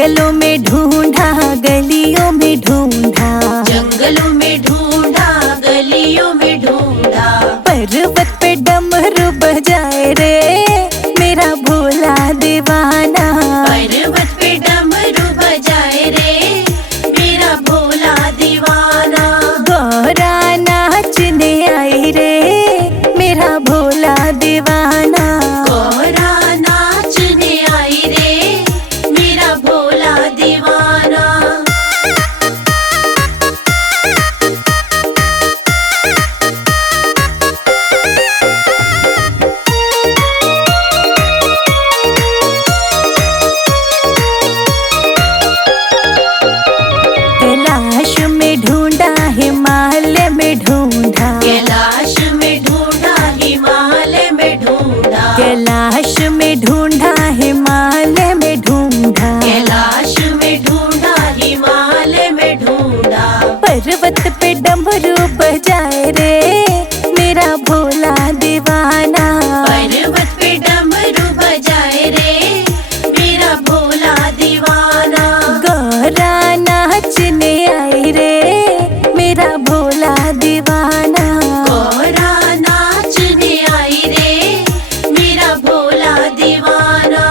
जंगलों में ढूंढा, गलियों में ढूंढा, जंगलों में ढूंढा, गलियों में ढूंढा। पर्वत पे डमरू बजाए रे मेरा भोला दीवाना। पर्वत पे डमरू बजाए रे मेरा भोला दीवाना। गौरा नाचने आई रे मेरा भोला दीवाना। गौरा नाचने आई रे मेरा भोला दीवाना। कैलाश में ढूंढा, हिमालय में ढूंढा, कैलाश में ढूंढा, हिमालय में ढूंढा। कैलाश में ढूंढा, हिमालय में ढूंढा, कैलाश में ढूंढा, हिमालय में ढूंढा। पर्वत पे डमरू बजाए रे मेरा भोला दीवाना। पर्वत पे डमरू बजाए रे मेरा भोला दीवाना। गौरा नाचने आई रे मेरा भोला दीवाना। गौरा नाचने आई रे मेरा भोला दीवाना।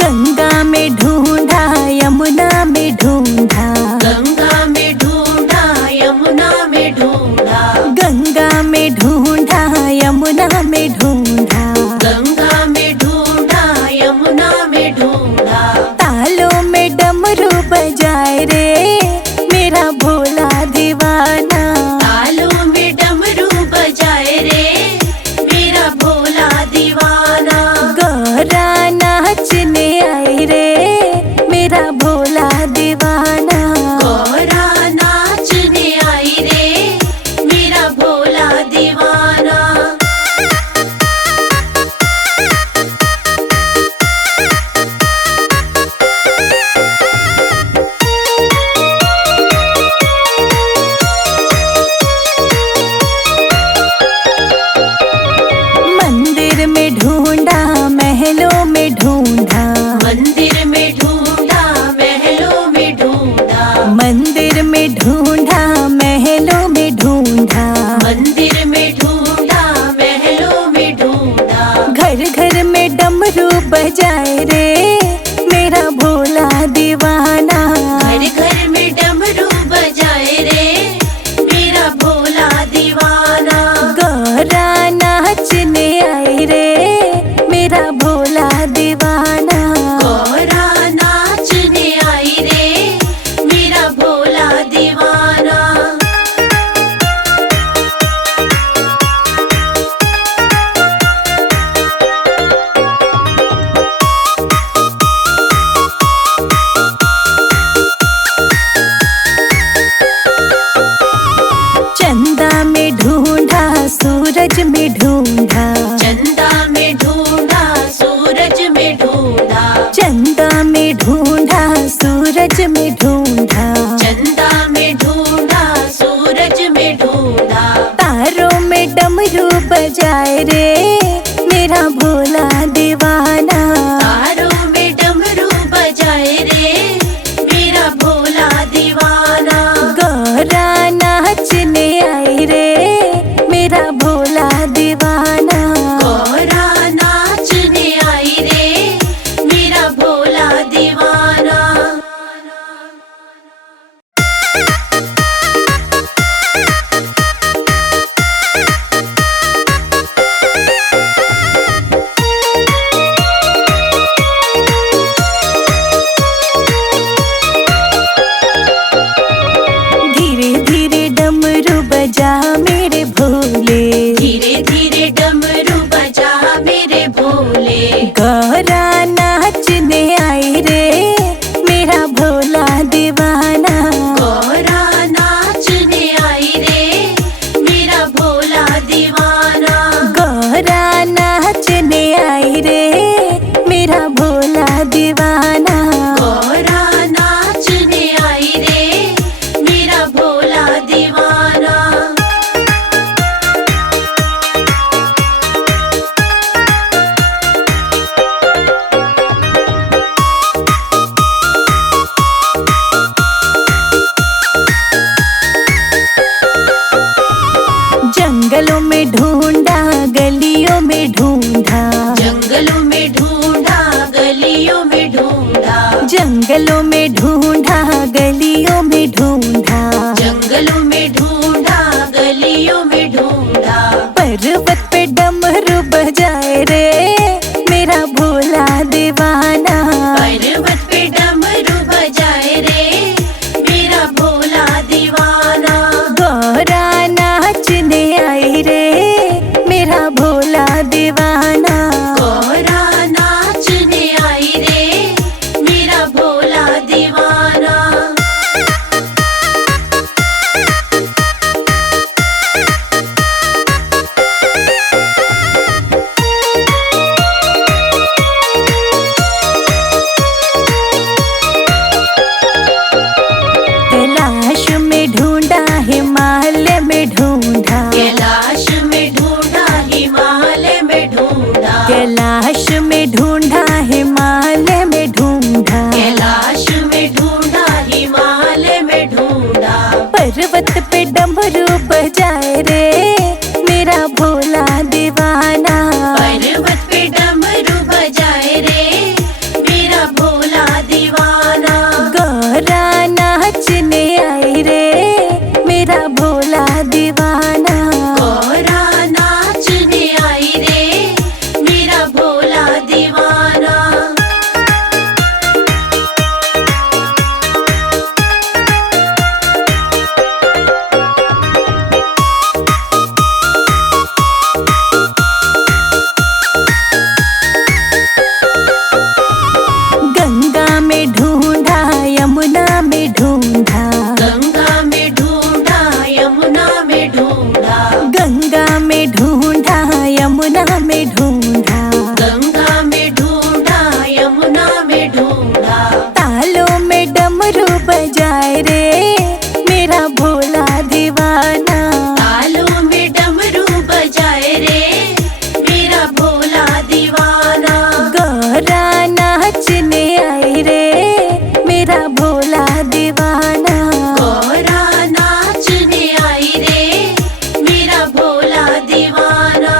गंगा में ढूंढा, यमुना में ढूंढा, गंगा में ढूंढा, यमुना में ढूंढा। गंगा में ढूंढा, यमुना में ढूंढा, गंगा में ढूंढा, यमुना में ढूंढा। तालों में डमरू बजाए रे मेरा भोला दीवाना। तालों में डमरू बजाए रे मेरा भोला दीवाना। गौरा नाचने आई रे मेरा भोला दीवाना। गौरा नाचने आई रे मेरा भोला दीवाना। मंदिर में ढूंढा, महलों में ढूंढा, मंदिर में ढूंढा, महलों में ढूंढा। मंदिर में ढूंढा, महलों में ढूंढा, मंदिर में ढूंढा, महलों में ढूंढा। घर घर में डमरू बजाए रे मेरा भोला दीवाना। घर घर में डमरू बजाए रे मेरा भोला दीवाना। गौरा नाचने आई रे मेरा भोला दीवाना। गौरा नाचने आई रे मेरा भोला दीवाना। गलियों में ढूंढा, जंगलों में ढूंढा गलियों में ढूंढा, जंगलों में ढूंढा गलियों में ढूंढा। पर्वत पे डमरू बजाए रे मेरा भोला दीवाना, पर्वत पे डमरू बजाए रे मेरा भोला दीवाना। गौरा नाचने आई रे मेरा भोला दीवाना, गौरा नाचने आई रे मेरा भोला दीवाना। कैलाश में ढूंढा हिमालय में ढूंढा, कैलाश में ढूंढा हिमालय में ढूंढा, कैलाश में ढूंढा हिमालय में ढूंढा, कैलाश में ढूंढा हिमालय में ढूंढा। पर्वत पे डमरू बजाए रे मेरा भोला दीवाना, पर्वत पे डमरू बजाए रे मेरा भोला दीवाना। गौरा नाचने आई रे मेरा भोला दीवाना, गौरा नाचने आई रे मेरा भोला दीवाना। गंगा में ढूंढा यमुना में ढूंढा, गंगा में ढूंढा यमुना में ढूंढा, गंगा में ढूंढा यमुना में ढूंढा, गंगा में ढूंढा यमुना में ढूंढा। तालों में डमरू बजाए रे मेरा भोला दीवाना, तालों में डमरू बजाए रे मेरा भोला दीवाना। गौरा नाचने आई रे मेरा भोला दीवाना, गौरा नाचने आई रे मेरा भोला दीवाना।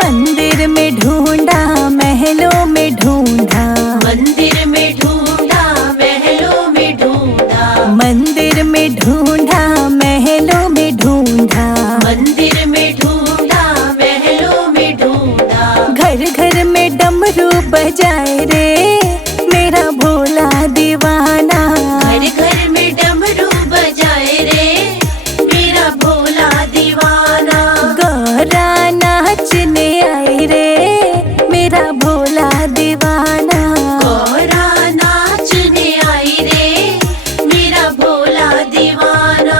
मंदिर में ढूंढा महलों में ढूंढा, मंदिर में ढूंढा महलों में ढूंढा, मंदिर में ढूंढा महलों में ढूंढा, मंदिर में ढूंढा महलों में ढूंढा। घर घर में डमरू बजाए रे मेरा भोला दीवाना, घर घर में डमरू बजाए रे मेरा भोला दीवाना। गौरा नाचने आई रे मेरा भोला दीवाना, गौरा नाचने आई रे मेरा भोला दीवाना।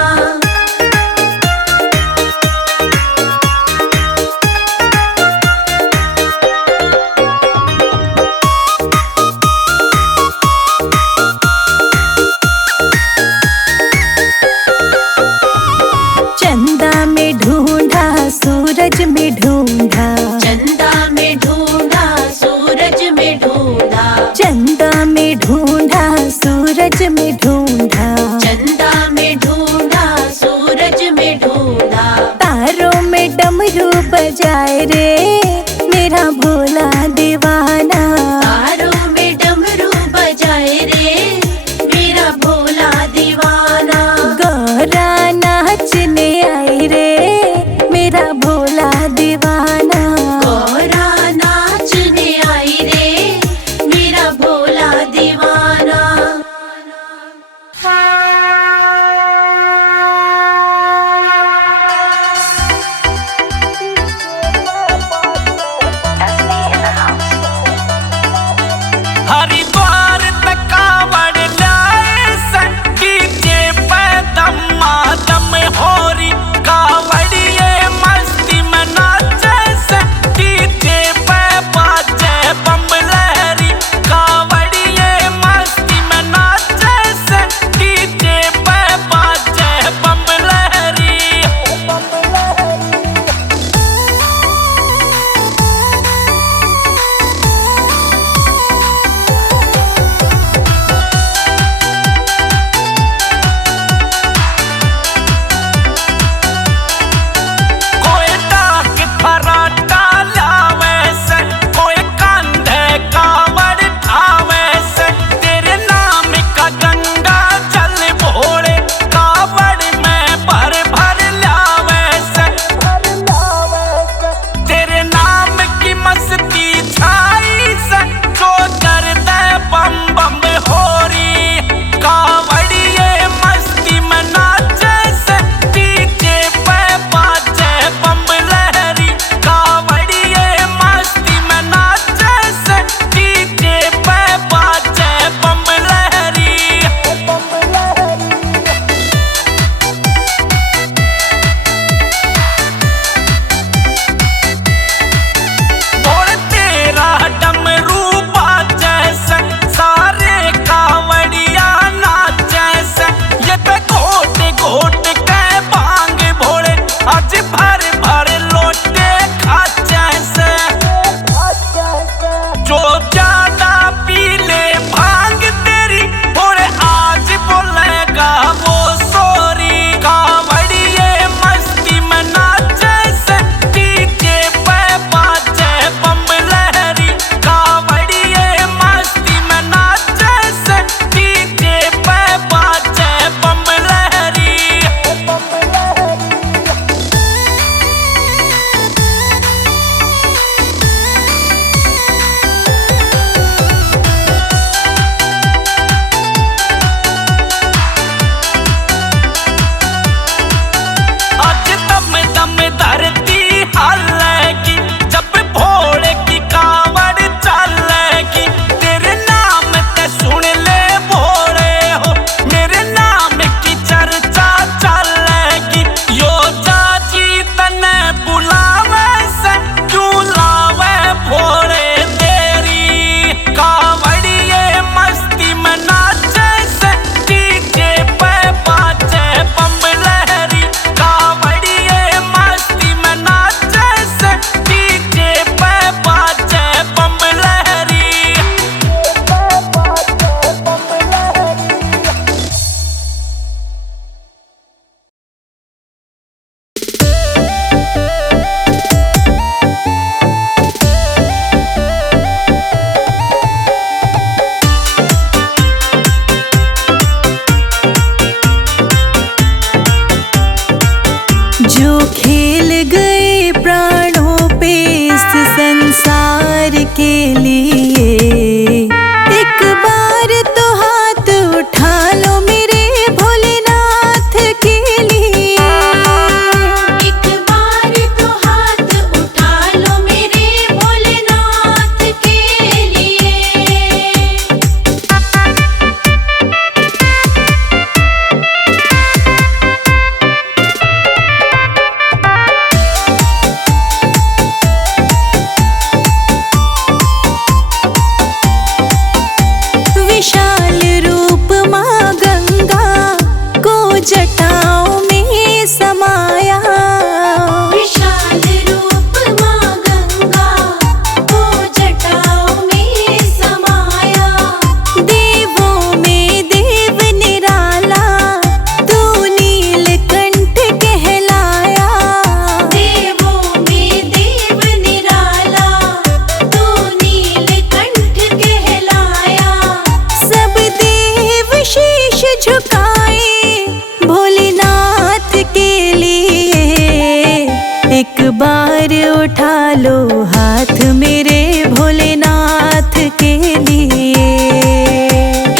बार उठा लो हाथ मेरे भोलेनाथ के लिए।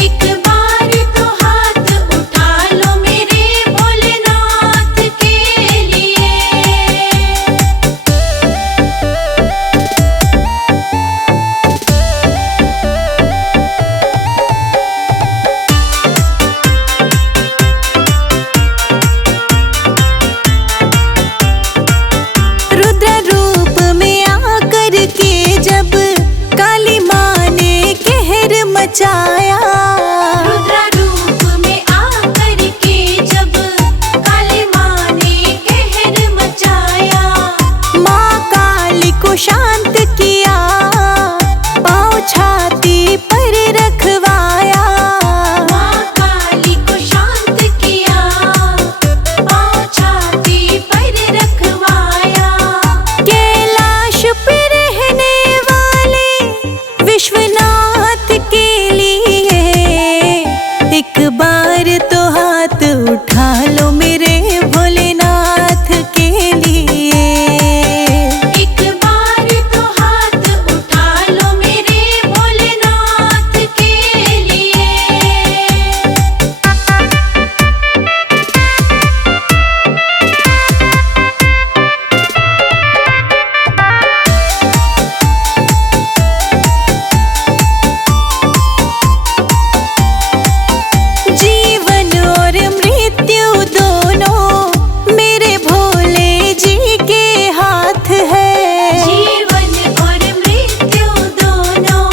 एक बार तो हाथ उठा लो मेरे भोलेनाथ के लिए। रुद्र रूप में आकर के जब काली माँ ने कहर मचाया, रुद्र रूप में आकर के जब काली माँ ने कहर मचाया, माँ काली को शांत किया, पाँव छाती पर रखवाया। माँ काली को शांत किया, पाँव छाती पर रखवाया। कैलाश पे रहने वाले विश्वनाथ के लिए एक बार तो हाथ उठा लो मेरे भोलेनाथ के लिए। एक बार तो हाथ उठा लो मेरे भोलेनाथ के लिए। जीवन और मृत्यु दोनों मेरे भोले जी के हाथ है। जीवन और मृत्यु दोनों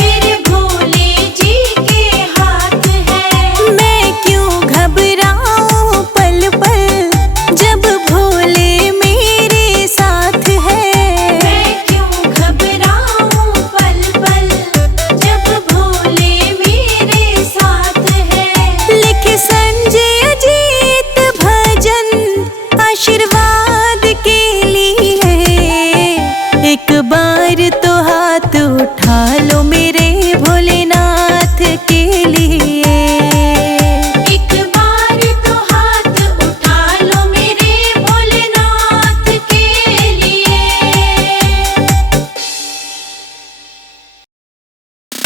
मेरे भोले जी के हाथ है। मैं क्यों घबराऊं पल पल जब भोले मेरे साथ है। मैं क्यों घबराऊं पल पल जब भोले मेरे साथ है। लिखे संजय अजीत भजन आशीर्वाद के लिए एक बार तो हाथ उठा लो मेरे भोलेनाथ के लिए। एक बार तो हाथ उठा लो मेरे भोलेनाथ के लिए।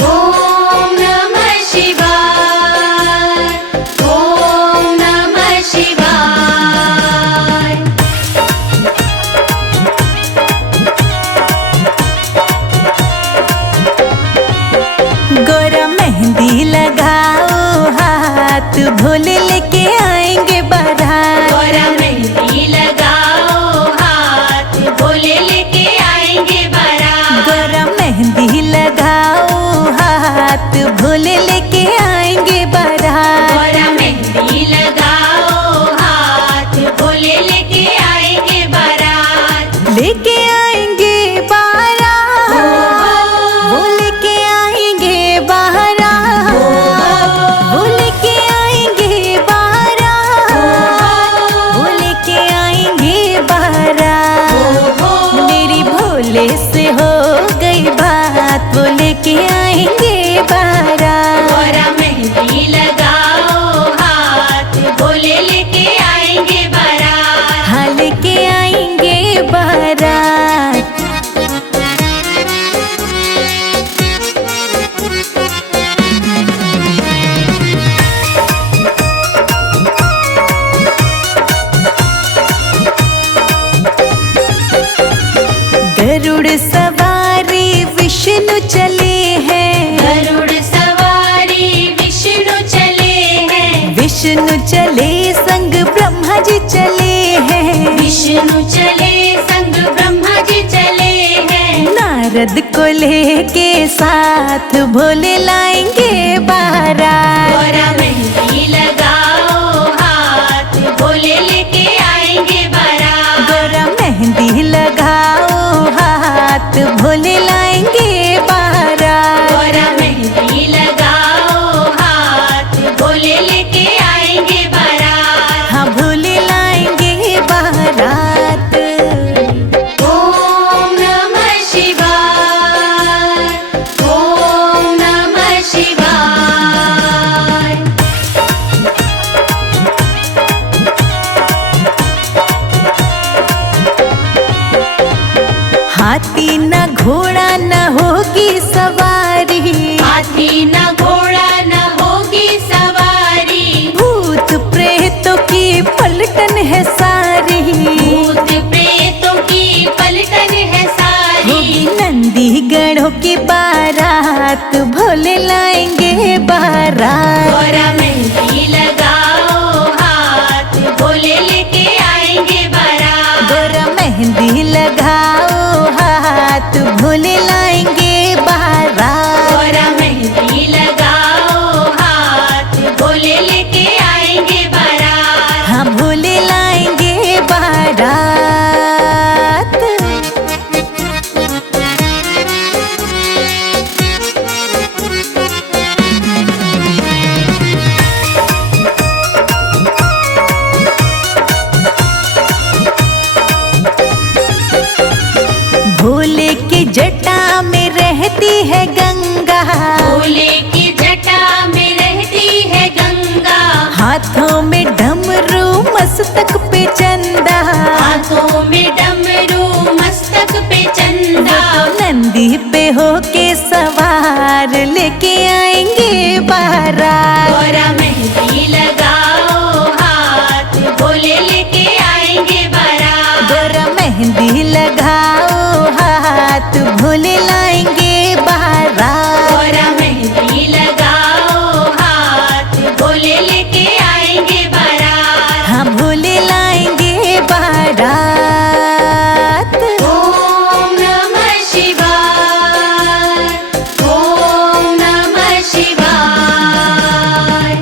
ओम नमः शिवाय, ओम नमः शिवाय। गोरा मेहंदी लगाओ हाथ भोले लेके आएंगे बारात। गोरा मेहंदी लगाओ हाथ भोले लेके आएंगे बारात। गोरा मेहंदी लगाओ हाथ भोले लेके आएंगे बारात। गोरा मेहंदी लगाओ हाथ भोले लेके आएंगे बारात। लेके आएंगे बारात, वो लेके आएंगे बारात, वो लेके आएंगे बारात, वो लेके आएंगे बारात। मेरी भोले से हो गई बात, वो लेके आएंगे बारात। गोरा मेहंदी लगाओ हाथ भोले लेके आएंगे बारात। हाँ लेके आएंगे बारात। गरुड़ सवारी विष्णु चले हैं, गरुड़ सवारी विष्णु चले हैं। विष्णु चले संग ब्रह्मा जी चले हैं। विष्णु चले संग ब्रह्मा जी चले हैं। नारद को लेके साथ भोले लाएंगे बारात। गोरा मेहंदी लगाओ हाथ भोले लेके आएंगे बारात। गोरा मेहंदी लगाओ हाथ भोले लाएंगे बारात। गोरा मेहंदी लगाओ हाथ भोले लेके आएंगे बारात। हाँ भोले लाएंगे बारात। ओम नमः शिवाय, ओम नमः शिवाय। हाथ भोले लाएंगे बारात। गौरा मेहंदी लगाओ हाथ भोले लेके आएंगे बारात। गौरा मेहंदी लगाओ हाथ भोले लाएंगे बारात। गौरा मेहंदी लगाओ हाथ भोले लेके आएंगे बारात। हाँ भोले लाएंगे बारात। भोले की जटा में रहती है गंगा। भोले की जटा में रहती है गंगा। हाथों में डमरू मस्तक पे चंदा। हाथों में डमरू मस्तक पे चंदा। नंदी पे होके सवार लेके आएंगे बारात। गौरा मेहंदी लगाओ हाथ भोले लेके आएंगे बारात। गौरा मेहंदी लगाओ हाथ भोले लाएंगे बारात। गौरा मेहंदी लगाओ हाथ भोले लेके आएंगे बारात। हाँ भोले लाएंगे बारात। ओम नमः शिवाय। ओम नमः शिवाय।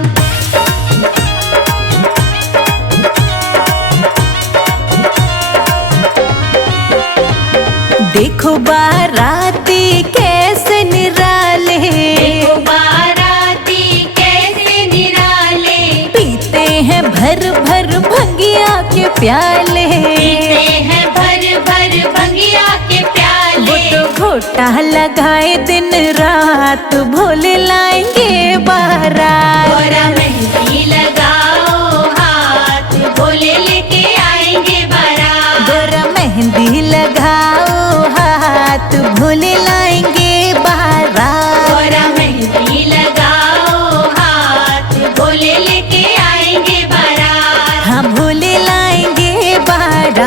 देखो बाराती कैसे निराले। देखो बाराती कैसे निराले। पीते हैं भर भर भंगिया के प्याले। पीते हैं भर भर भंगिया के प्याले। वो तो घोटा लगाए दिन रात भोले लाएंगे बारात। गौरा मेहंदी लगाओ हाथ भोले लेके आएंगे बारात। गौरा मेहंदी लगाओ हाथ भोले लाएंगे बारात। गौरा मेहंदी लगाओ हाथ भोले लेके आएंगे बारात। हाँ भोले लाएंगे बारात।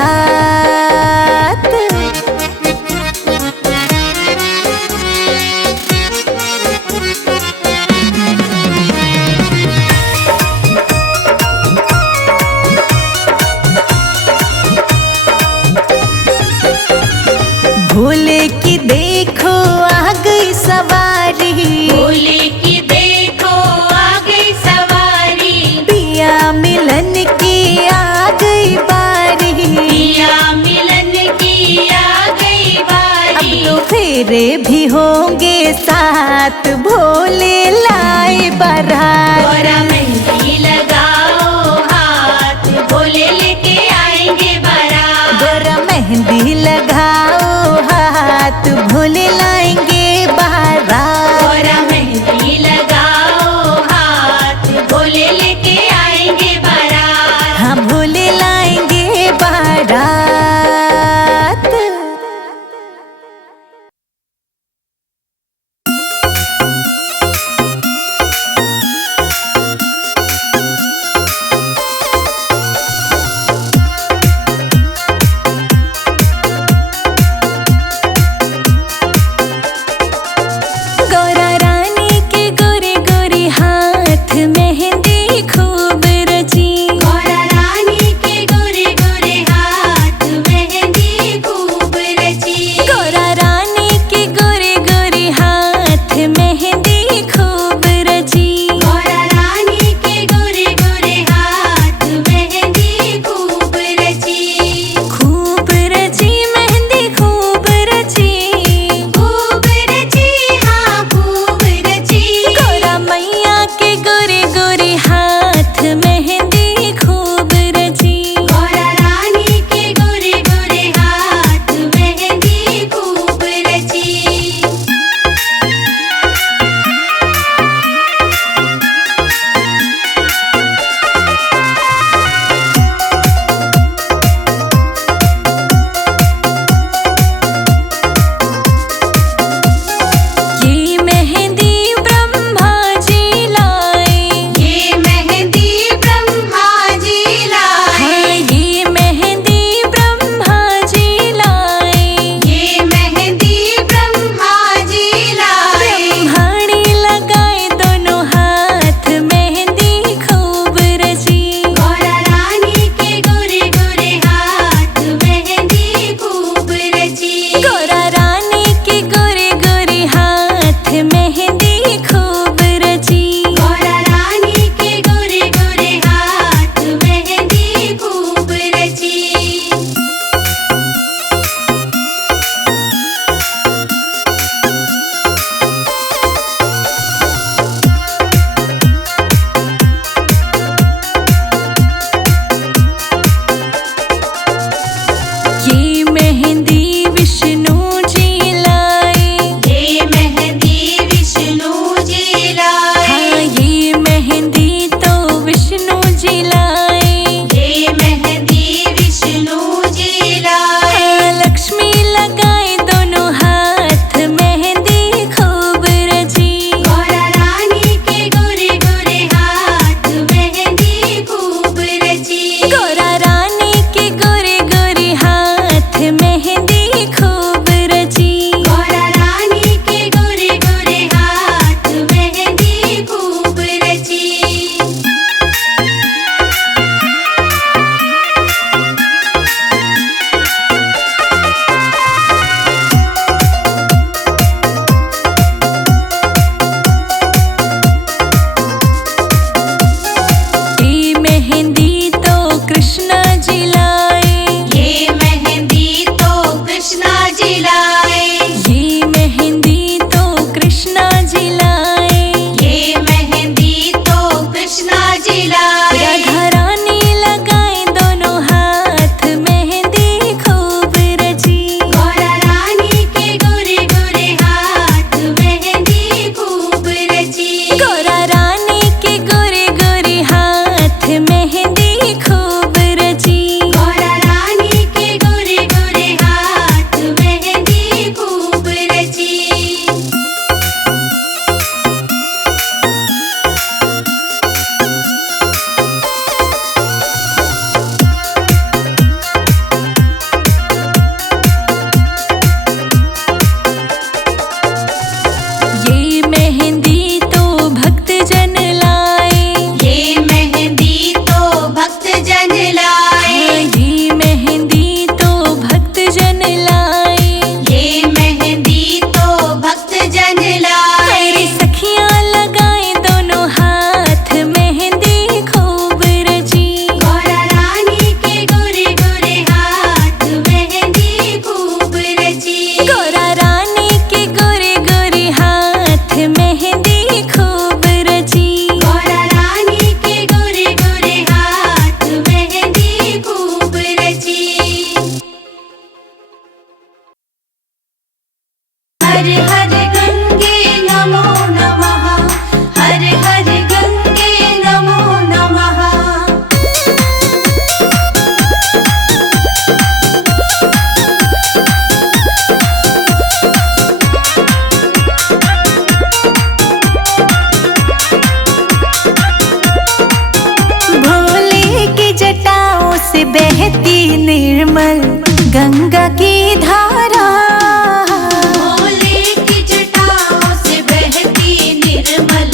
भोले की देखो आ गई सवारी। भोले की देखो आ गई सवारी। पिया मिलन की आ गई बारी। पिया मिलन की आ गई अब बारी। तो फेरे भी होंगे साथ भोले लाए बारात। गौरा मेहंदी लगाओ हाथ भोले लेके आएंगे बारात। गौरा मेहंदी लगाओ हाथ भोले लाएंगे बारात। गौरा मेहंदी लगाओ हाथ भोले लेके आएंगे बारात। हाँ भोले लाएंगे बारात। निर्मल गंगा की धारा। भोले की जटाओं से बहती निर्मल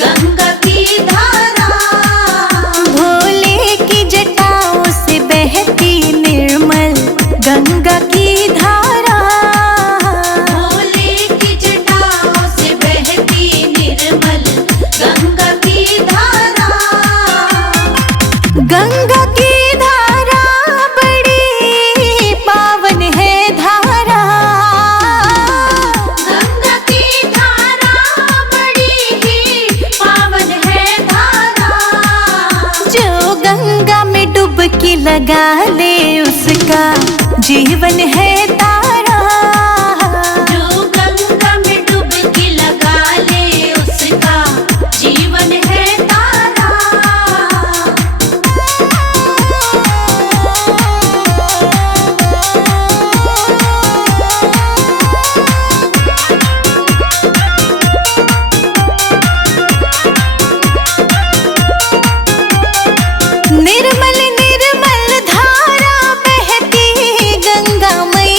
गंगा की धारा। भोले की जटाओं से बहती निर्मल गंगा की धारा। भोले की जटाओं से बहती निर्मल गंगा की धारा। गंगा की धारा बड़ी पावन है धारा। गंगा की धारा बड़ी ही पावन है धारा। जो गंगा में डुबकी लगा ले उसका जीवन है तारा। जो गंगा में डुबकी लगा ले उसका जीवन है तारा। निर्मल निर्मल धारा बहती गंगा मैया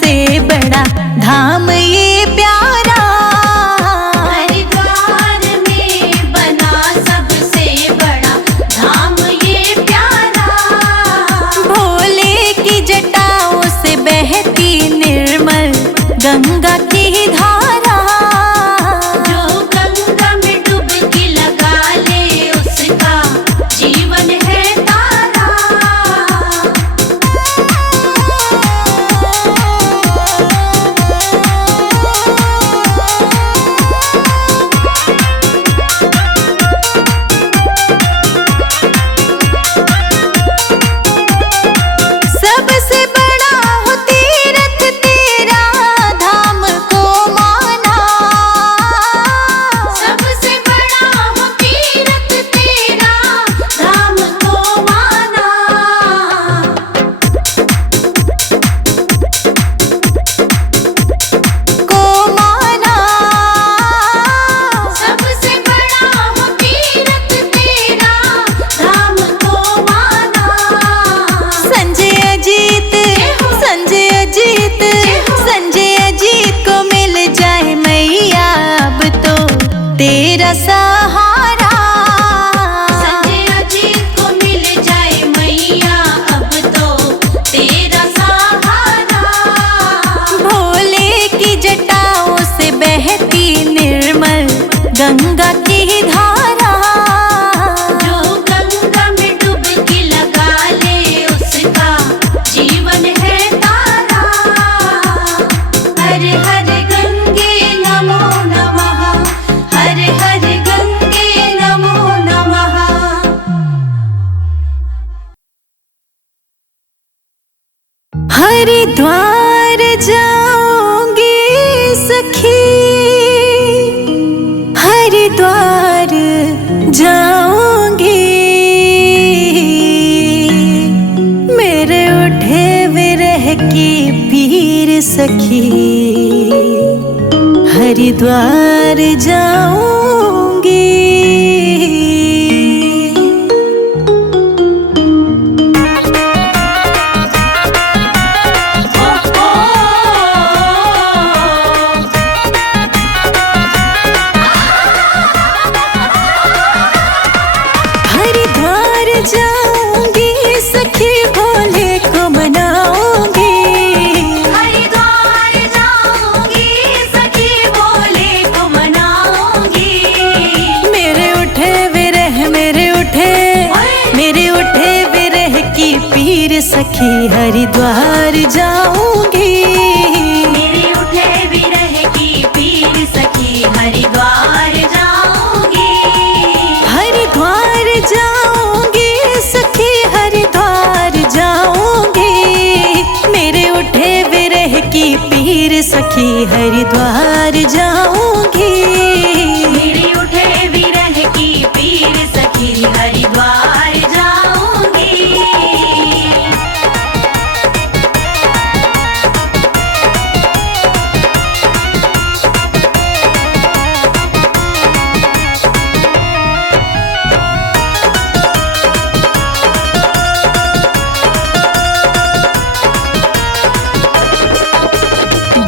सबसे बड़ा धाम ये प्यारा। हरिद्वार में बना सबसे बड़ा धाम ये प्यारा। भोले की जटाओं से बहती निर्मल गंगा की धारा। जो गंगा में डुबकी लगा ले उसका जीवन है तारा। सबसे बड़ा हो तीर्थ तेरा धाम को माना। सबसे बड़ा हो तीर्थ तेरा धाम को माना। को माना सबसे बड़ा हो तीर्थ तेरा धाम को माना। संजय अजीत संजय अजीत संजय अजीत को मिल जाए मैया अब तो तेरा सहारा। संजय अजीत को मिल जाए मैया अब तो तेरा सहारा। भोले की जटाओं से बहती निर्मल गंगा की धारा। जो गंगा में डुबकी लगा ले उसका जीवन है तारा। हर हर गंगे नमो नमः। हर हर गंगे नमो नमः। हरिद्वार जाऊंगी सखी, हरिद्वार जाऊंगी। मेरे उठे विरह की पीर सखी, हरिद्वार जाऊंगी। हरिद्वार जाऊंगी सखी, भोले को मनाऊंगी। हरिद्वार जाऊंगी सखी भोले को मनाऊंगी। मेरे उठे विरह की पीर सखी, हरिद्वार जाऊंगी। मेरे उठे विरह की पीर सखी हरिद्वार जाऊंगी। हरिद्वार जाऊंगी सखी, हरिद्वार जाऊंगी। मेरे उठे विरह की पीर सखी, हरिद्वार जाऊंगी। मेरे उठे विरह की पीर सखी हरिद्वार जाऊंगी।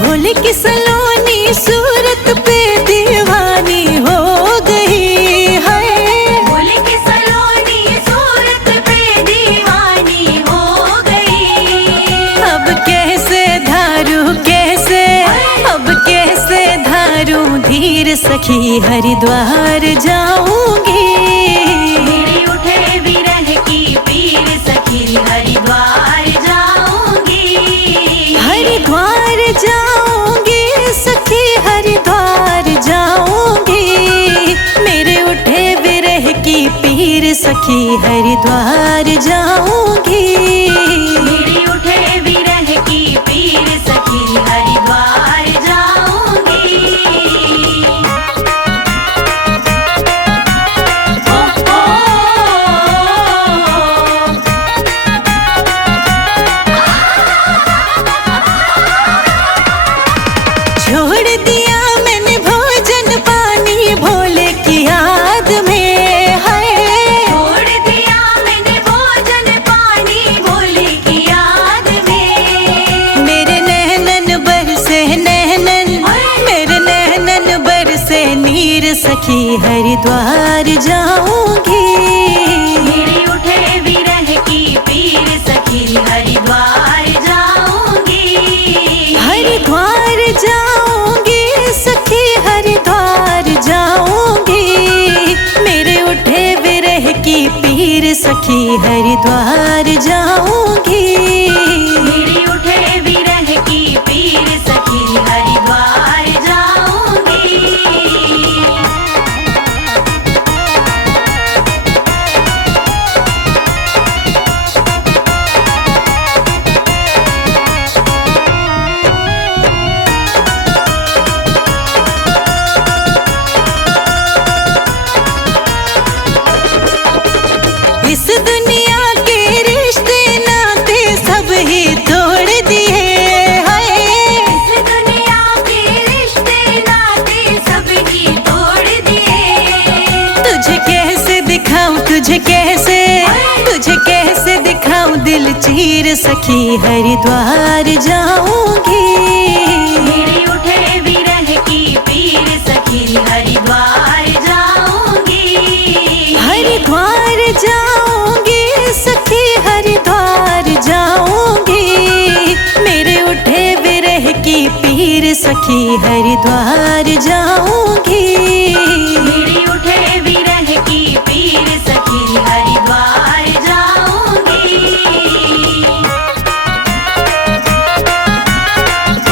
भोले की सलोनी सूरत पे दीवानी हो गई है। भोले की सलोनी सूरत पे दीवानी हो गई। अब कैसे धारू धीर सखी, हरिद्वार जाऊंगी। मेरे उठे विरह की पीर सखी हरिद्वार जाऊंगी। हरिद्वार जाऊंगी सखी, हरिद्वार जाऊंगी। मेरे उठे विरह की पीर सखी, हरिद्वार जाऊंगी। मेरे उठे विरह की पीर सखी हरिद्वार जाऊंगी। छोड़ दिया मैंने भोजन पानी भोले की याद में है। छोड़ दिया मैंने भोजन पानी सखी हरिद्वार जाऊंगी। मेरे उठे विरह की पीर सखी हरिद्वार जाऊंगी। हरिद्वार जाऊंगी सखी हरिद्वार जाऊंगी। मेरे उठे विरह की पीर सखी हरिद्वार जाऊंगी। मेरे उठे विरह की पीर सखी हरिद्वार जाऊंगी। इस दुनिया के रिश्ते नाते सब ही तोड़ दिए हाय। इस दुनिया के रिश्ते नाते सब ही तोड़ दिए। तुझे कैसे दिखाऊं तुझे कैसे दिखाऊं दिल चीर सखी हरिद्वार जाऊंगी। मेरे उठे विरह की पीर सखी हरिद्वार जाऊंगी। हरिद्वार जाऊंगी सखी हरिद्वार जाऊंगी। मेरे उठे विरह की पीर सखी हरिद्वार जाऊंगी। मेरे उठे विरह की पीर सखी हरिद्वार जाऊंगी। ओ,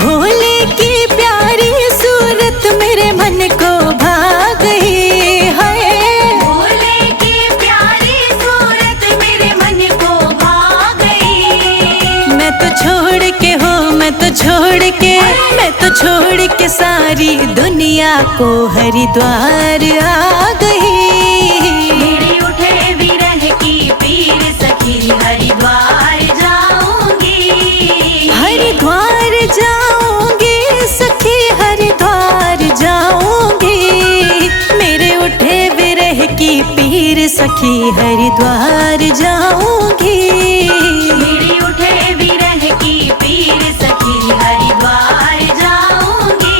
भोले की प्यारी सूरत मेरे मन को भा गई है। भोले की प्यारी सूरत मेरे मन को भा गई। मैं तो छोड़ के सारी दुनिया को हरिद्वार आ गई। मेरे उठे विरह की पीर सखी हरिद्वार जाऊंगी। हरिद्वार जाऊंगी सखी हरिद्वार जाऊंगी। मेरे उठे विरह की पीर सखी हरिद्वार जाऊंगी। मेरे उठे विरह की पीर सखी हरिद्वार जाऊंगी।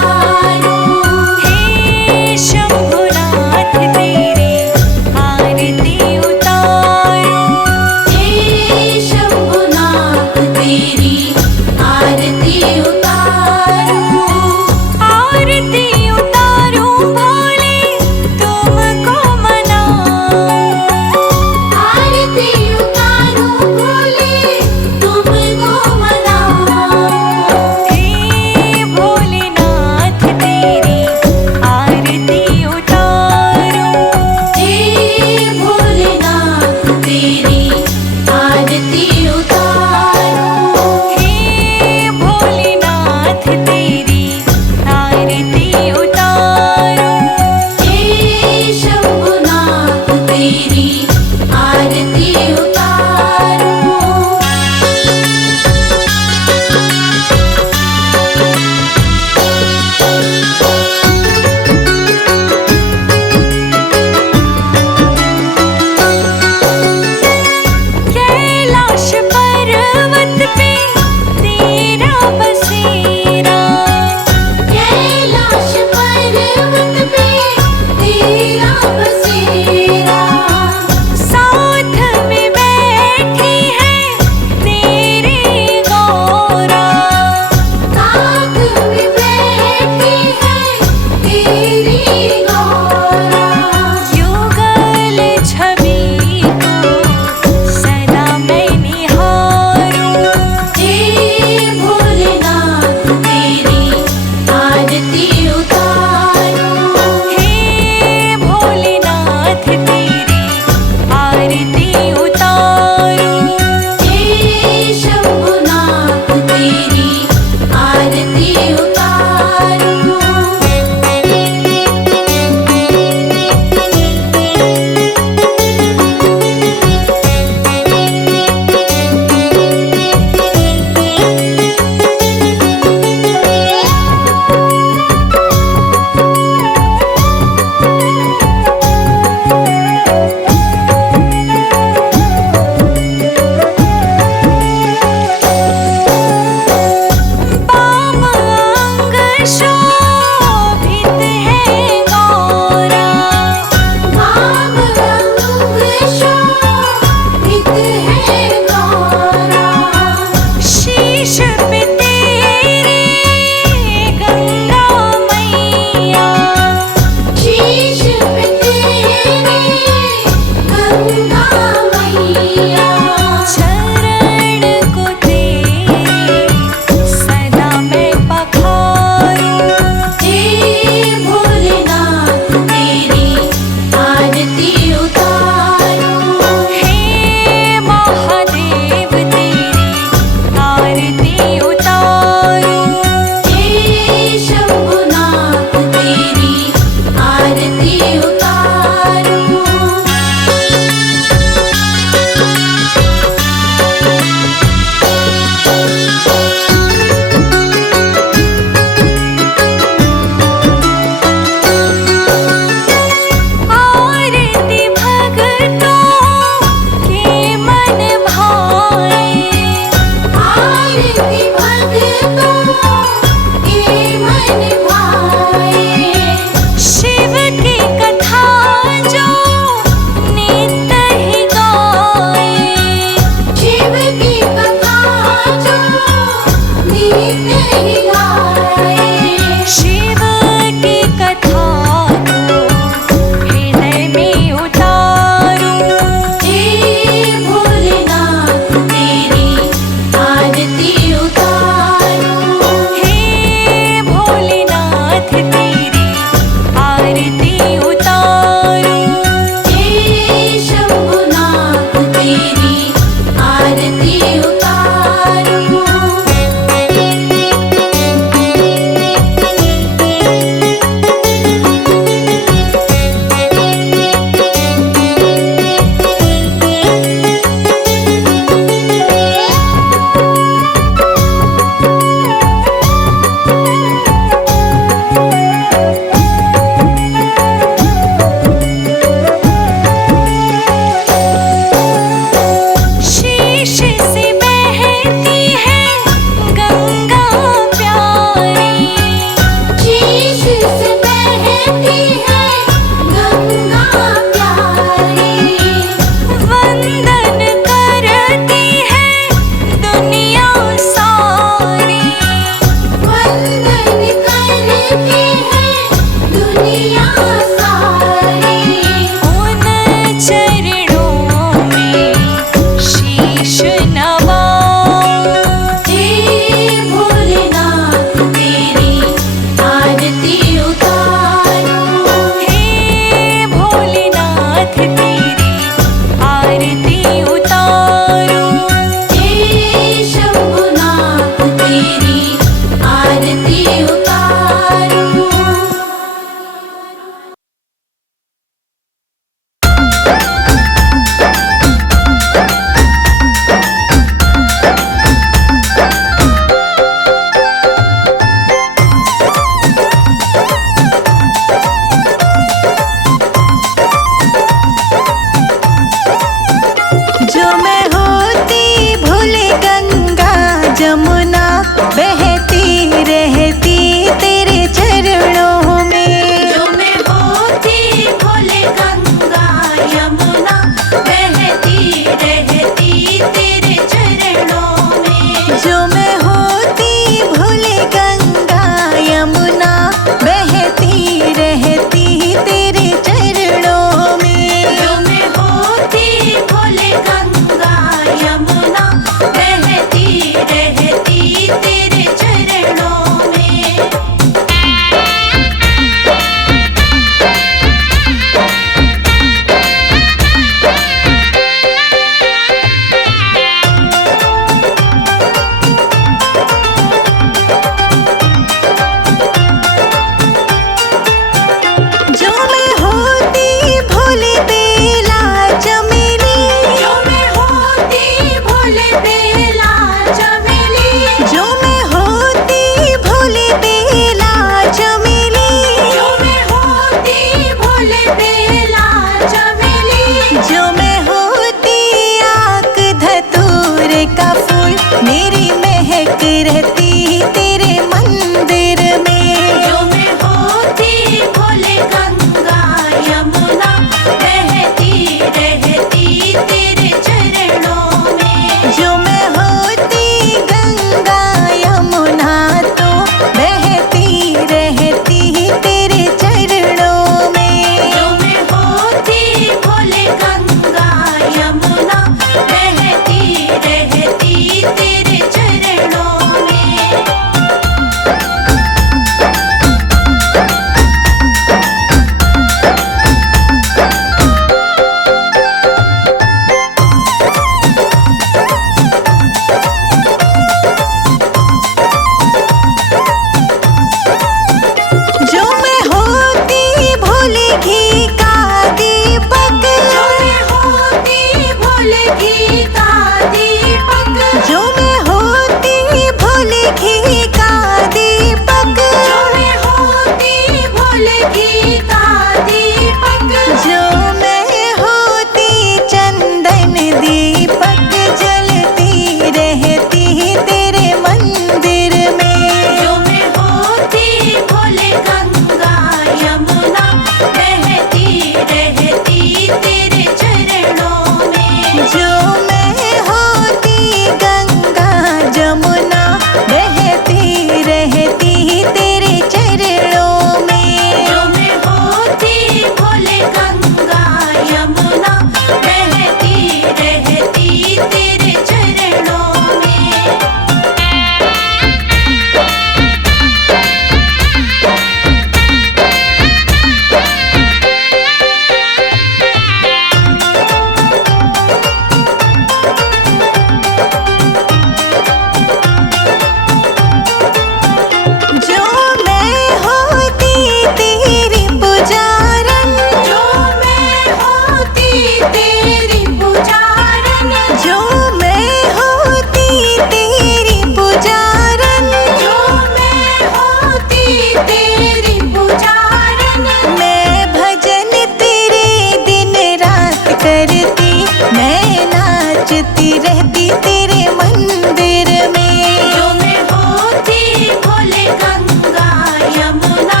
नाचती रहती तेरे मंदिर में। जो मैं होती भोले गंगा यमुना,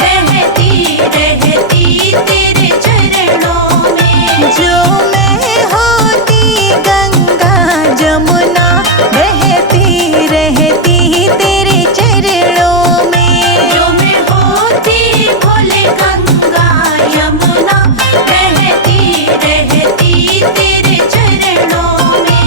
बहती रहती तेरे चरणों में। जो मैं होती गंगा जमुना, बहती रहती तेरे चरणों में। जो मैं होती भोले गंगा यमुना, बहती रहती तेरे चरणों में।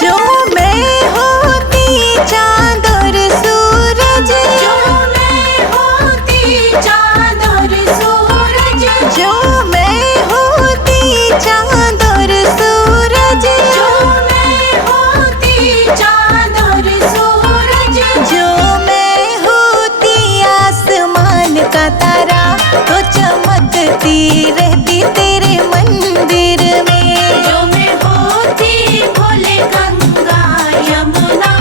जो मैं होती चाँद और सूरज, जो मैं होती चाँद और सूरज, जो मैं होती चाँद और सूरज, जो मैं होती चाँद और सूरज, जो मैं होती आसमान का तारा, तो चमकती रहती तेरे मंदिर में। जो मैं होती भोले गंगा यमुना,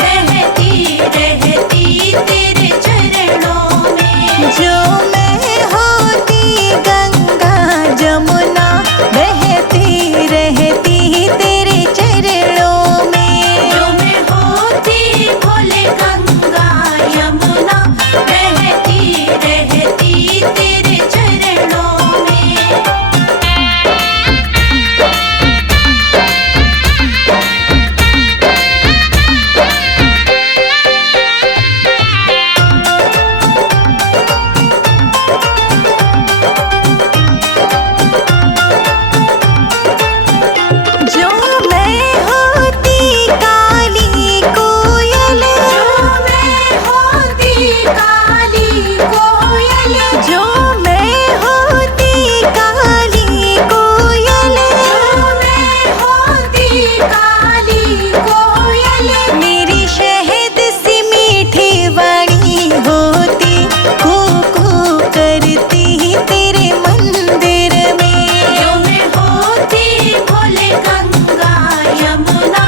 बहती रहती तेरे चरणों में। जो मैं होती गंगा जमुना, बहती रहती तेरे चरणों में। जो मैं होती भोले गंगा यमुना, बहती रहती तेरे चरणों में। जो मैं होती काली कोयल, जो मैं होती काली कोयल, जो मैं होती काली कोयल, जो मैं होती काली कोयल, मेरी शहद सी मीठी वाणी होती, कू करती तेरे मंदिर में। जो मैं होती भोले गंगा यमुना,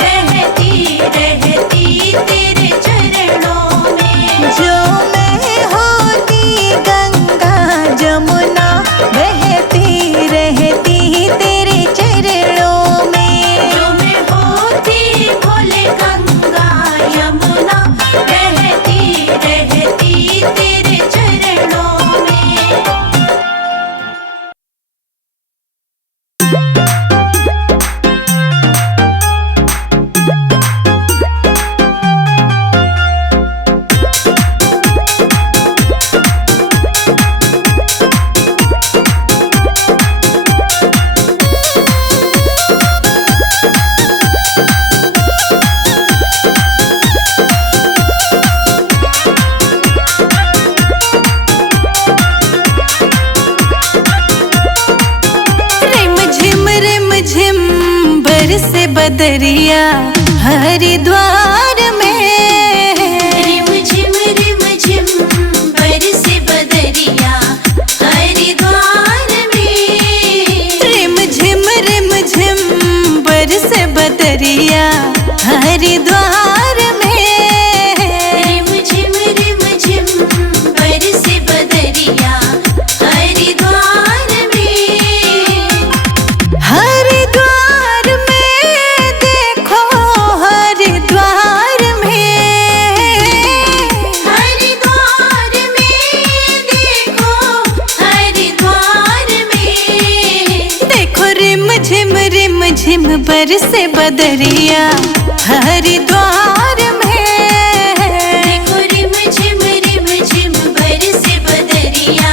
बहती रहती तेरे चरणों में। जो मैं होती गंगा जमुना, बहती रहती तेरे चरणों में। जो मैं होती भोले गंगा यमुना, बहती रहती तेरे चरणों में। रिम झिम बरसे बदरिया हरिद्वार में। रिम झिम बरसे बदरिया हरिद्वार में। रिम झिम बरसे बदरिया हरिद्वार में। रिम झिम बरसे बदरिया हरिद्वार में। हरिद्वार में देखो, हरिद्वार में, हरिद्वार में देखो, हरिद्वार में। देखो रिम झिम बरसे बदरिया हरिद्वार में। देखो रिम झिम बरसे बदरिया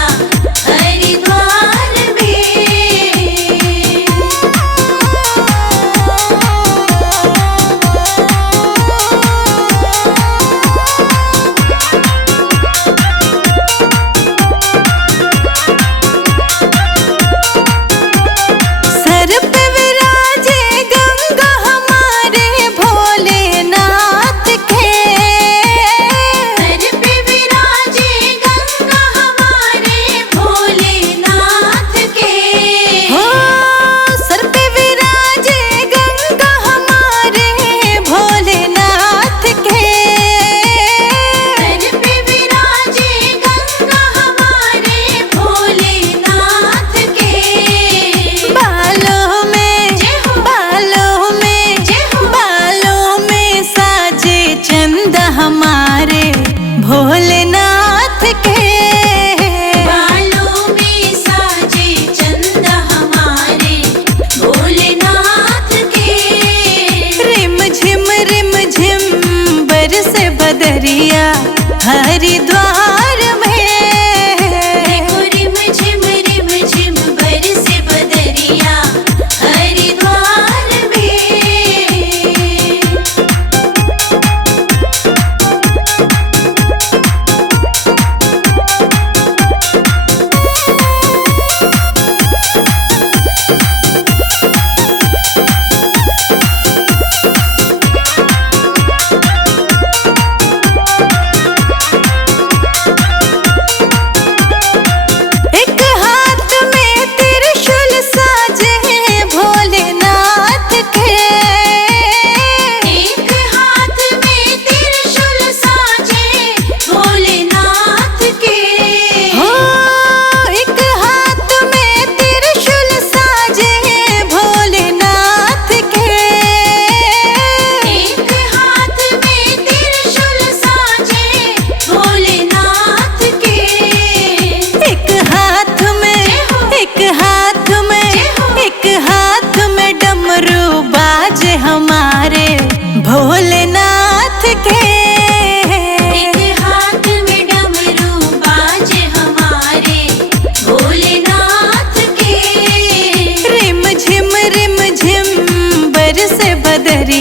हरिद्वार में। सर पे विराजे गंगा हमारे भोलेनाथ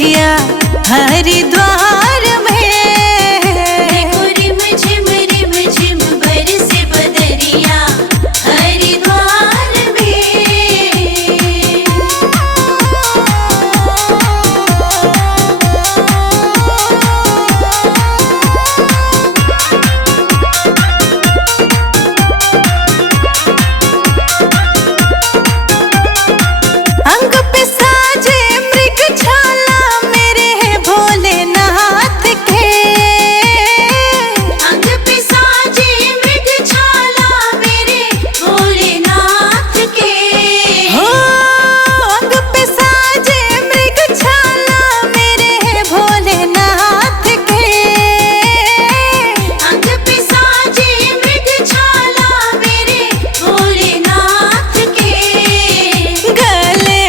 बदरिया हरिद्वार में। देखो रिम झिम बरसे बदरिया हरिद्वार में। अंग पे साजे मृग छाला मेरे भोलेनाथ के। अंग पे साजे मृग छाला मेरे भोलेनाथ के। हो अंग पे साजे मृग छाला मेरे भोलेनाथ के। अंग पे साजे मृग छाला मेरे भोलेनाथ के। गले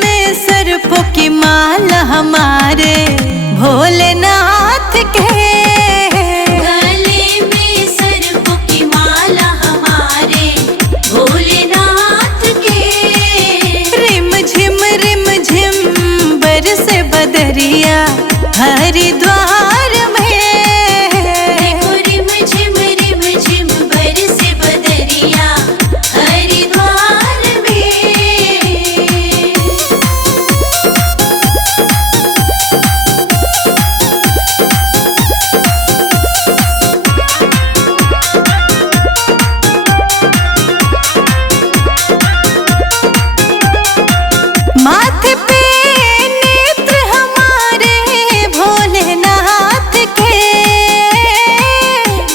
में सर्पों की माला हमारे भोलेनाथ के। गले में सर्पों की माला हमारे भोलेनाथ के। रिम झिम बरसे बदरिया हरिद्वार में। देखो रिम झिम बरसे बदरिया हरिद्वार में। माथे पे नेत्र हमारे भोलेनाथ के।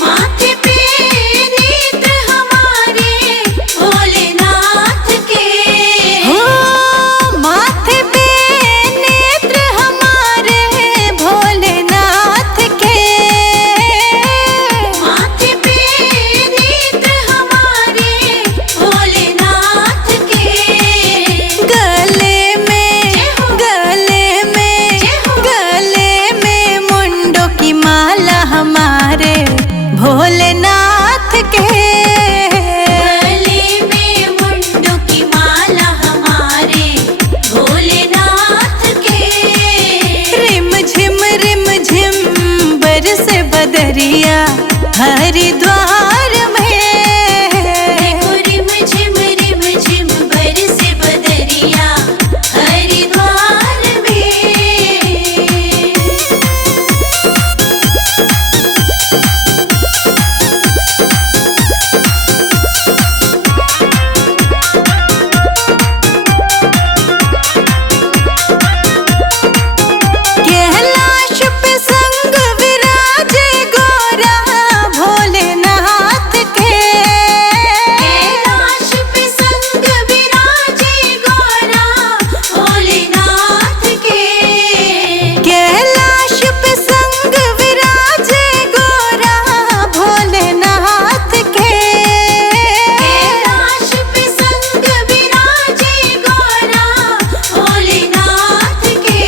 माथे पे नेत्र हमारे भोलेनाथ के। हो माथे पे नेत्र हमारे भोलेनाथ के। माथे पे नेत्र हमारे भोलेनाथ के। गले में मुंडों की माला हमारे भोलेनाथ के। गले में मुंडों की माला हमारे भोलेनाथ के। रिम झिम बरसे बदरिया हरिद्वार में। देखो रिम झिम बरसे बदरिया हरिद्वार में। कैलाश पे संग विराजे गोरा भोलेनाथ के। कैलाश पे संग विराजे गोरा भोलेनाथ के। कैलाश पे संग विराजे गोरा भोलेनाथ के। कैलाश पे संग विराजे गोरा भोलेनाथ के।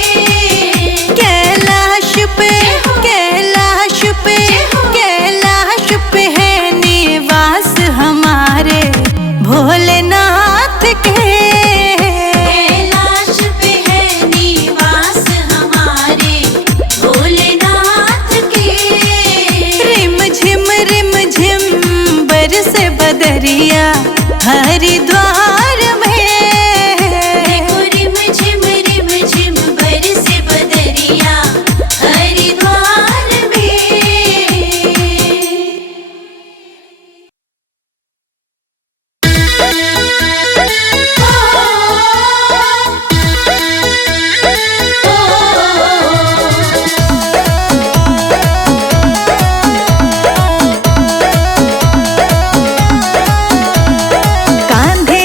कैलाश पे है निवास हमारे भोलेनाथ के। कैलाश पे है निवास हमारे भोलेनाथ के। रिम झिम बरसे बदरिया हरिद्वार में। देखो रिम झिम बरसे बदरिया हरिद्वार में। कांधे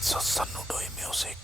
It's a Sannudoy music.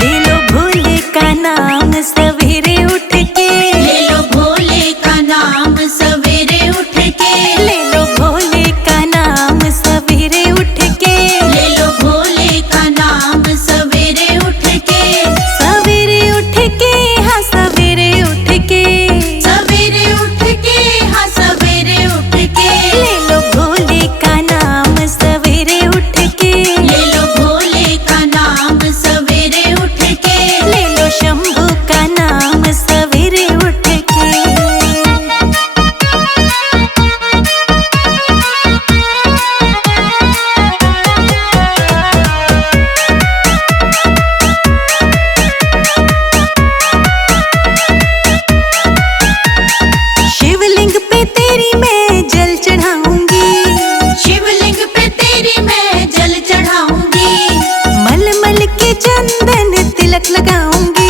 ले लो भोले का नाम सवेरे उठ के, ले लो भोले का नाम सवेरे उठ के, ले लो भोले का नाम सवेरे उठ के, ले लो भोले का नाम सवेरे उठ के, सवेरे उठ के, हाँ सवेरे उठ के, सवेरे उठ के, हाँ सवेरे उठ के, ले लो भोले का नाम सवेरे उठ के, ले लो भोले का नाम सवेरे उठ के, ले लो शंभू का नाम सवेरे उठ के। शिवलिंग पे तेरी मैं जल चढ़ाऊंगी, शिवलिंग पे तेरी मैं जल चढ़ाऊंगी, मलमल के चंदन तिलक लगाऊंगी,